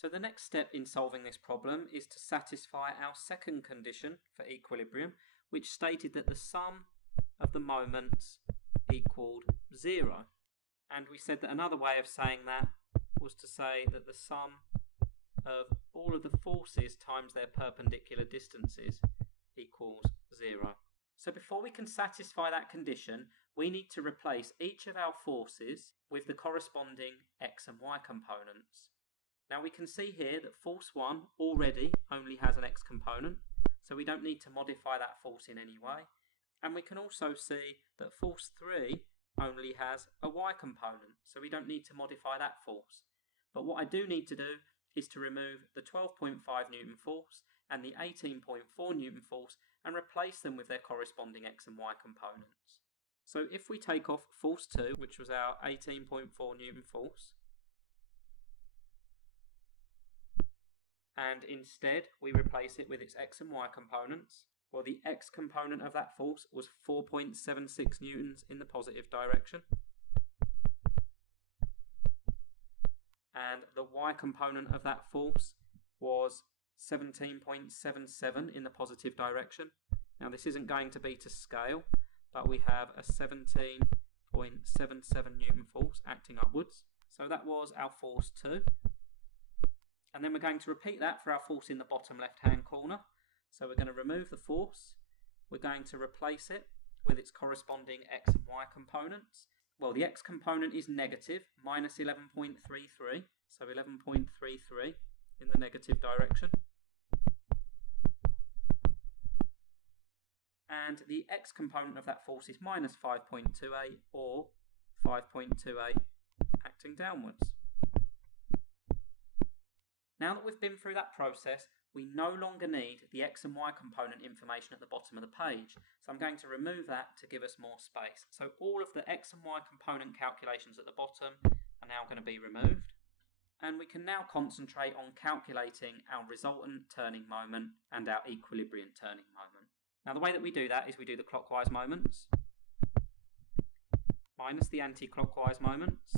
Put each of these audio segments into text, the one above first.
So the next step in solving this problem is to satisfy our second condition for equilibrium, which stated that the sum of the moments equaled 0. And we said that another way of saying that was to say that the sum of all of the forces times their perpendicular distances equals 0. So before we can satisfy that condition, we need to replace each of our forces with the corresponding x and y components. Now we can see here that force 1 already only has an x component, so we don't need to modify that force in any way. And we can also see that force 3 only has a y component, so we don't need to modify that force. But what I do need to do is to remove the 12.5 Newton force and the 18.4 Newton force and replace them with their corresponding x and y components. So if we take off force 2, which was our 18.4 Newton force, and instead we replace it with its x and y components, well, the x component of that force was 4.76 newtons in the positive direction, and the y component of that force was 17.77 in the positive direction. Now this isn't going to be to scale, but we have a 17.77 Newton force acting upwards. So that was our force 2. And then we're going to repeat that for our force in the bottom left hand corner. So we're going to remove the force, we're going to replace it with its corresponding x and y components. Well, the x component is negative, minus 11.33, so 11.33 in the negative direction. And the x component of that force is minus 5.28, or 5.28 acting downwards. Now that we've been through that process, we no longer need the x and y component information at the bottom of the page. So I'm going to remove that to give us more space. So all of the x and y component calculations at the bottom are now going to be removed. And we can now concentrate on calculating our resultant turning moment and our equilibrium turning moment. Now the way that we do that is we do the clockwise moments minus the anti-clockwise moments,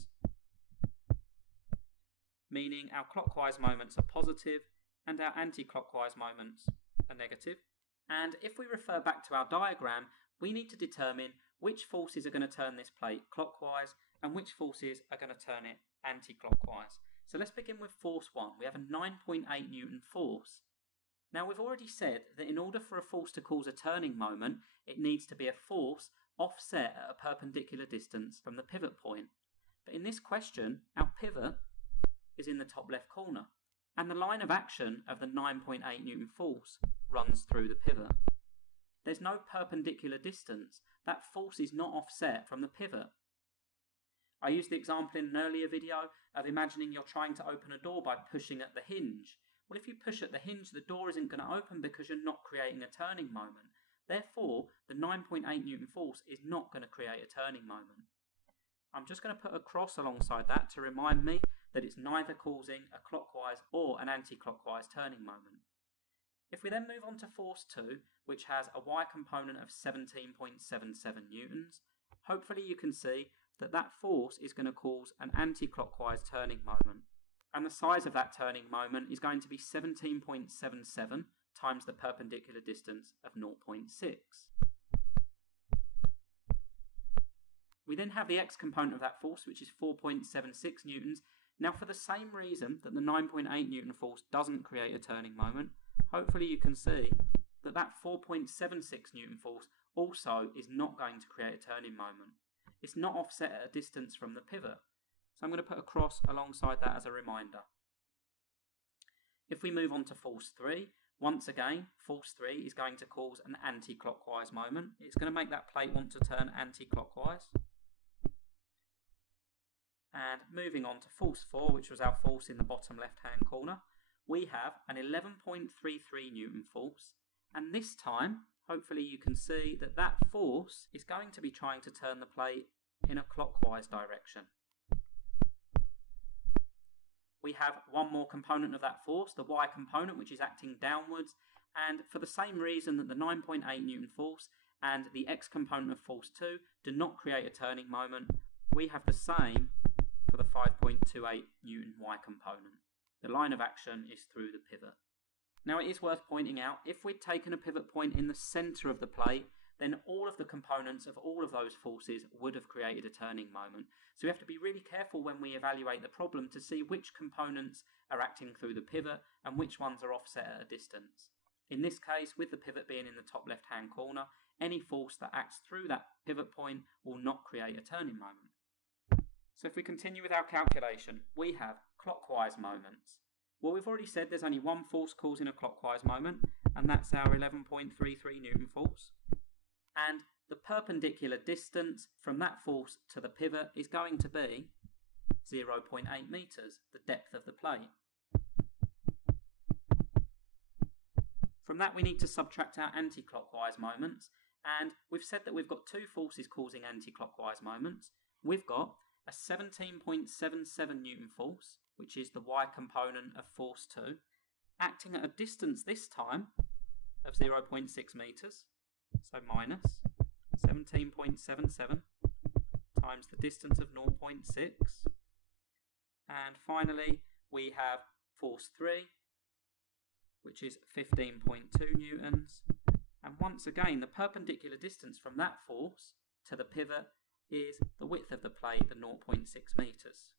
meaning our clockwise moments are positive and our anti-clockwise moments are negative. And if we refer back to our diagram, we need to determine which forces are going to turn this plate clockwise and which forces are going to turn it anti-clockwise. So let's begin with force 1. We have a 9.8 Newton force. Now we've already said that in order for a force to cause a turning moment, it needs to be a force offset at a perpendicular distance from the pivot point. But in this question, our pivot is in the top left corner, and the line of action of the 9.8 Newton force runs through the pivot. There's no perpendicular distance. That force is not offset from the pivot. I used the example in an earlier video of imagining you're trying to open a door by pushing at the hinge. Well, if you push at the hinge, the door isn't going to open because you're not creating a turning moment. Therefore, the 9.8 Newton force is not going to create a turning moment. I'm just going to put a cross alongside that to remind me that it's neither causing a clockwise or an anti-clockwise turning moment. If we then move on to force 2, which has a y component of 17.77 newtons, hopefully you can see that that force is going to cause an anti-clockwise turning moment. And the size of that turning moment is going to be 17.77 times the perpendicular distance of 0.6. We then have the x component of that force, which is 4.76 newtons. Now, for the same reason that the 9.8 Newton force doesn't create a turning moment, hopefully you can see that that 4.76 Newton force also is not going to create a turning moment. It's not offset at a distance from the pivot. So I'm going to put a cross alongside that as a reminder. If we move on to force 3, once again, force 3 is going to cause an anti-clockwise moment. It's going to make that plate want to turn anti-clockwise. And moving on to force 4, which was our force in the bottom left-hand corner, we have an 11.33 Newton force. And this time, hopefully you can see that that force is going to be trying to turn the plate in a clockwise direction. We have one more component of that force, the y component, which is acting downwards. And for the same reason that the 9.8 Newton force and the x component of force 2 do not create a turning moment, we have the same for the 5.28 Newton y component. The line of action is through the pivot. Now it is worth pointing out, if we'd taken a pivot point in the centre of the plate, then all of the components of all of those forces would have created a turning moment. So we have to be really careful when we evaluate the problem to see which components are acting through the pivot and which ones are offset at a distance. In this case, with the pivot being in the top left-hand corner, any force that acts through that pivot point will not create a turning moment. So if we continue with our calculation, we have clockwise moments. Well, we've already said there's only one force causing a clockwise moment, and that's our 11.33 Newton force. And the perpendicular distance from that force to the pivot is going to be 0.8 meters, the depth of the plate. From that we need to subtract our anti-clockwise moments, and we've said that we've got two forces causing anti-clockwise moments. We've got a 17.77 Newton force, which is the y component of force 2, acting at a distance this time of 0.6 meters, so minus 17.77 times the distance of 0.6. And finally we have force 3, which is 15.2 newtons. And once again, the perpendicular distance from that force to the pivot is the width of the plate, the 0.6 meters.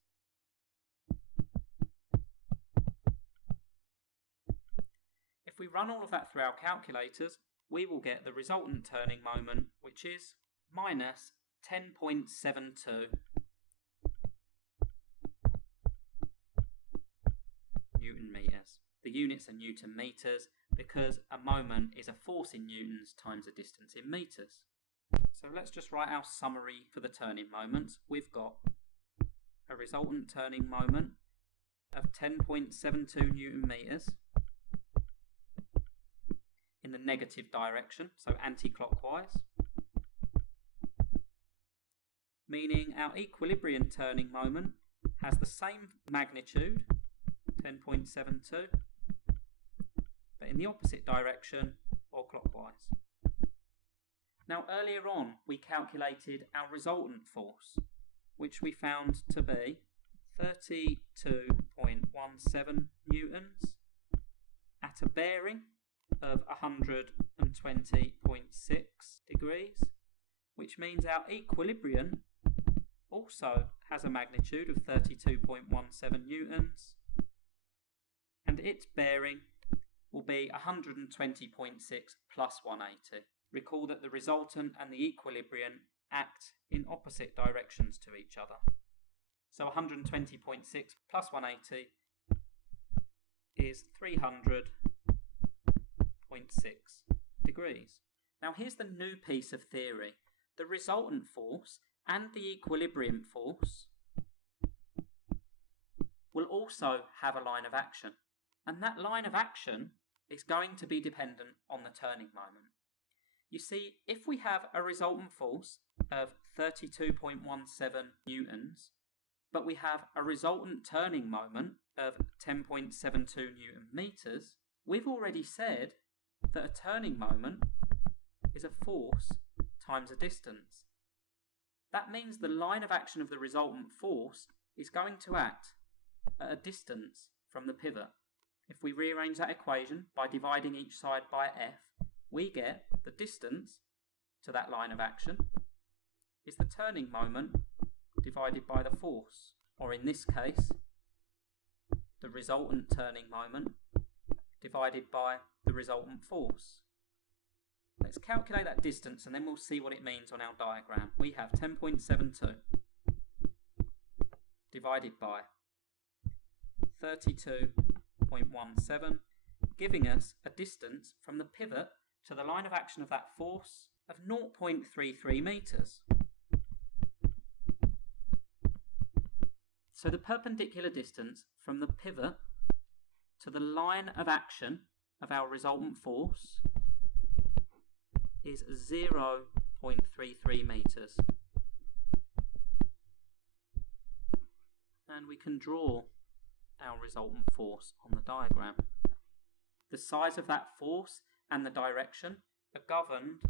If we run all of that through our calculators, we will get the resultant turning moment, which is minus 10.72 Newton meters. The units are Newton meters because a moment is a force in newtons times a distance in meters. So let's just write our summary for the turning moments. We've got a resultant turning moment of 10.72 Newton meters in the negative direction, so anti-clockwise, meaning our equilibrium turning moment has the same magnitude, 10.72, but in the opposite direction or clockwise. Now earlier on we calculated our resultant force, which we found to be 32.17 newtons at a bearing of 120.6 degrees, which means our equilibrium also has a magnitude of 32.17 newtons, and its bearing will be 120.6 plus 180. Recall that the resultant and the equilibrium act in opposite directions to each other. So 120.6 plus 180 is 300.6 degrees. Now here's the new piece of theory. The resultant force and the equilibrium force will also have a line of action. And that line of action is going to be dependent on the turning moment. You see, if we have a resultant force of 32.17 newtons, but we have a resultant turning moment of 10.72 Newton meters, we've already said that a turning moment is a force times a distance. That means the line of action of the resultant force is going to act at a distance from the pivot. If we rearrange that equation by dividing each side by f, we get the distance to that line of action is the turning moment divided by the force, or in this case, the resultant turning moment divided by the resultant force. Let's calculate that distance and then we'll see what it means on our diagram. We have 10.72 divided by 32.17, giving us a distance from the pivot to the line of action of that force of 0.33 meters. So the perpendicular distance from the pivot to the line of action of our resultant force is 0.33 meters. And we can draw our resultant force on the diagram. The size of that force and the direction are governed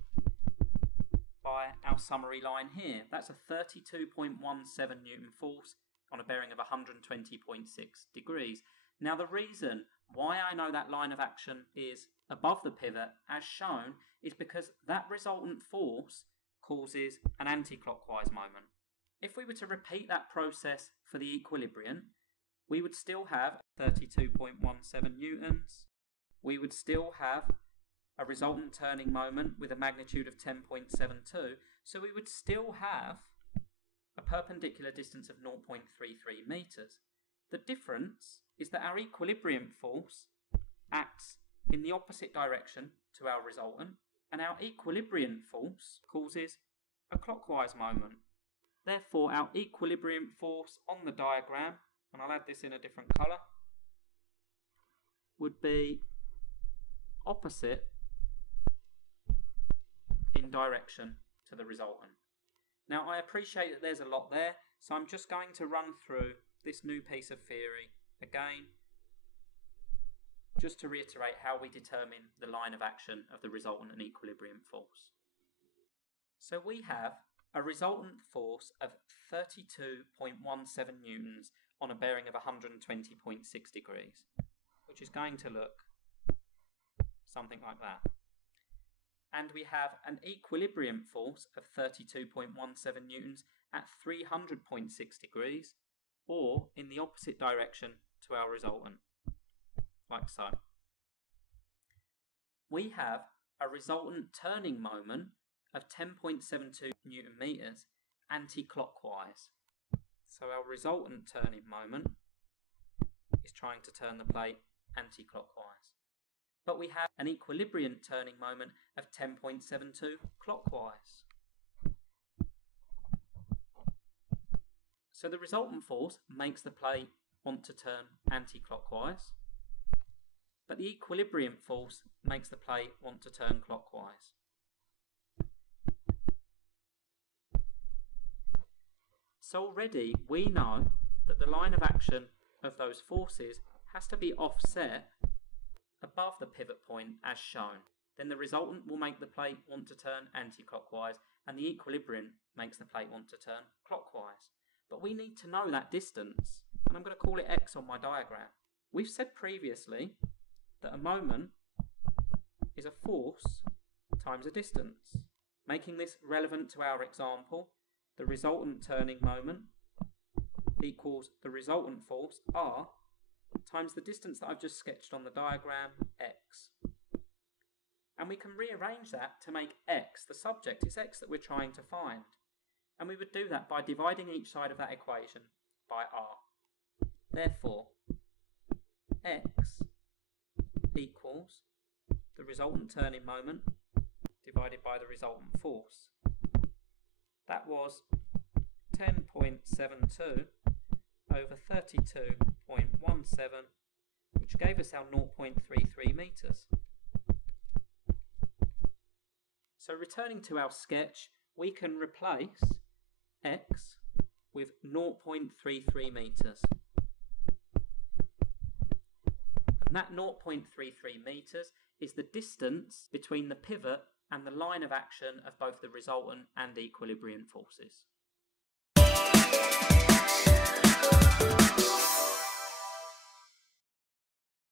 by our summary line here. That's a 32.17 Newton force on a bearing of 120.6 degrees. Now the reason why I know that line of action is above the pivot as shown is because that resultant force causes an anti-clockwise moment. If we were to repeat that process for the equilibrium, we would still have 32.17 newtons. We would still have a resultant turning moment with a magnitude of 10.72. So we would still have a perpendicular distance of 0.33 meters. The difference is that our equilibrium force acts in the opposite direction to our resultant, and our equilibrium force causes a clockwise moment. Therefore, our equilibrium force on the diagram, and I'll add this in a different colour, would be opposite in direction to the resultant. Now, I appreciate that there's a lot there, so I'm just going to run through this new piece of theory again, just to reiterate how we determine the line of action of the resultant and equilibrium force. So we have a resultant force of 32.17 newtons on a bearing of 120.6 degrees, which is going to look something like that. And we have an equilibrium force of 32.17 newtons at 300.6 degrees, or in the opposite direction to our resultant, like so. We have a resultant turning moment of 10.72 newton meters anti-clockwise. So our resultant turning moment is trying to turn the plate anti-clockwise. But we have an equilibrium turning moment of 10.72 clockwise. So the resultant force makes the plate want to turn anti-clockwise, but the equilibrium force makes the plate want to turn clockwise. So already we know that the line of action of those forces has to be offset above the pivot point as shown. Then the resultant will make the plate want to turn anti-clockwise, and the equilibrium makes the plate want to turn clockwise. But we need to know that distance, and I'm going to call it x on my diagram. We've said previously that a moment is a force times a distance. Making this relevant to our example, the resultant turning moment equals the resultant force, r, times the distance that I've just sketched on the diagram, x. And we can rearrange that to make x the subject. It's x that we're trying to find. And we would do that by dividing each side of that equation by r. Therefore, x equals the resultant turning moment divided by the resultant force. That was 10.72 over 32.17, which gave us our 0.33 meters. So returning to our sketch, we can replace x with 0.33 meters. And that 0.33 meters is the distance between the pivot and the line of action of both the resultant and equilibrium forces.